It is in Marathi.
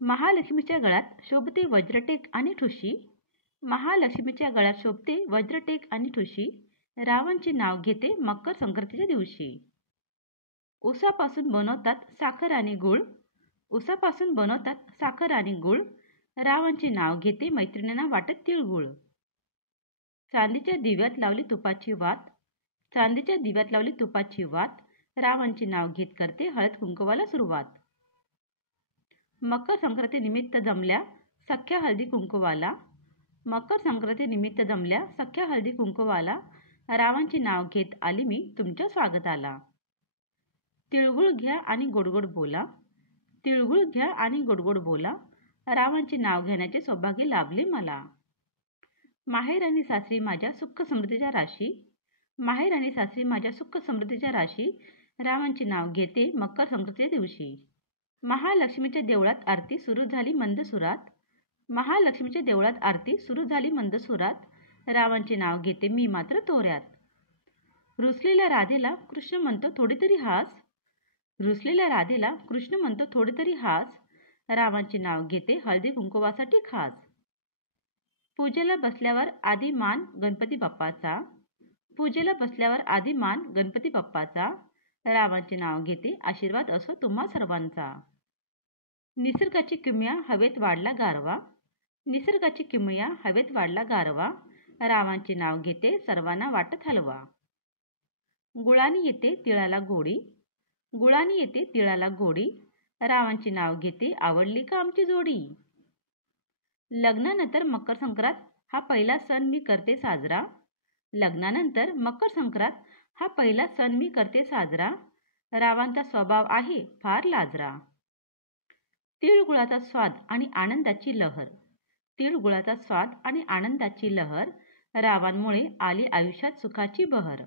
महालक्ष्मीच्या गळ्यात शोभते वज्रटेक आणि ठुशी. महालक्ष्मीच्या गळ्यात शोभते वज्रटेक आणि ठुशी. रावणचे नाव घेते मकर संक्रांतीच्या दिवशी. उसापासून बनवतात साखर आणि गूळ. उसापासून बनवतात साखर आणि गूळ. रावणचे नाव घेते मैत्रिणींना वाटत तिळगुळ. चांदीच्या दिव्यात लावली तुपाची वात. चांदीच्या दिव्यात लावली तुपाची वात. रावणचे नाव घेत करते हळद कुंकवाला सुरुवात. मकर संक्रांती निमित्त जमल्या सख्या हळदी कुंकवाला. मकर संक्रांती निमित्त जमल्या सख्या हळदी कुंकवाला. रावणचे नाव घेत आली मी तुमच्या स्वागताला. तिळगुळ घ्या आणि गोडगोड बोला. तिळगुळ घ्या आणि गोडगोड बोला. रावणचे नाव घेण्याचे सौभाग्य लाभले मला. माहेर आणि सासरी माझ्या सुख समृद्धीच्या राशी. माहेर आणि सासरी माझ्या सुख समृद्धीच्या राशी. रावणचे नाव घेते मकर संक्रांतीच्या दिवशी. महालक्ष्मीच्या देवळात आरती सुरू झाली मंद सुरात. महालक्ष्मीच्या देवळात आरती सुरू झाली मंद सुरात. रावणचे नाव घेते मी मात्र तोऱ्यात. रुसलेल्या राधेला कृष्ण म्हणतो थोडी तरी हास. रुसलेल्या राधेला कृष्ण म्हणतो थोडी तरी हास. रावणचे नाव घेते हळदी कुंकवासाठी खास. पूजेला बसल्यावर आधी मान गणपती बाप्पाचा. पूजेला बसल्यावर आधी मान गणपती बाप्पाचा. रावणचे नाव घेते आशीर्वाद असो तुम्हा सर्वांचा. निसर्गाची किमया हवेत वाढला गारवा. निसर्गाची किमया हवेत वाढला गारवा. रावणचे नाव घेते सर्वांना वाटत हलवा. गुळाने येते तिळाला गोडी. गुळाने येते तिळाला गोडी. रावणचे नाव घेते आवडली का आमची जोडी. लग्नानंतर मकर संक्रांत हा पहिला सण मी करते साजरा. लग्नानंतर मकर संक्रांत हा पहिला सण मी करते साजरा. रावणाचा स्वभाव आहे फार लाजरा. तिळगुळाचा स्वाद आणि आनंदाची लहर. तिळगुळाचा स्वाद आणि आनंदाची लहर. रावणामुळे आली आयुष्यात सुखाची बहर.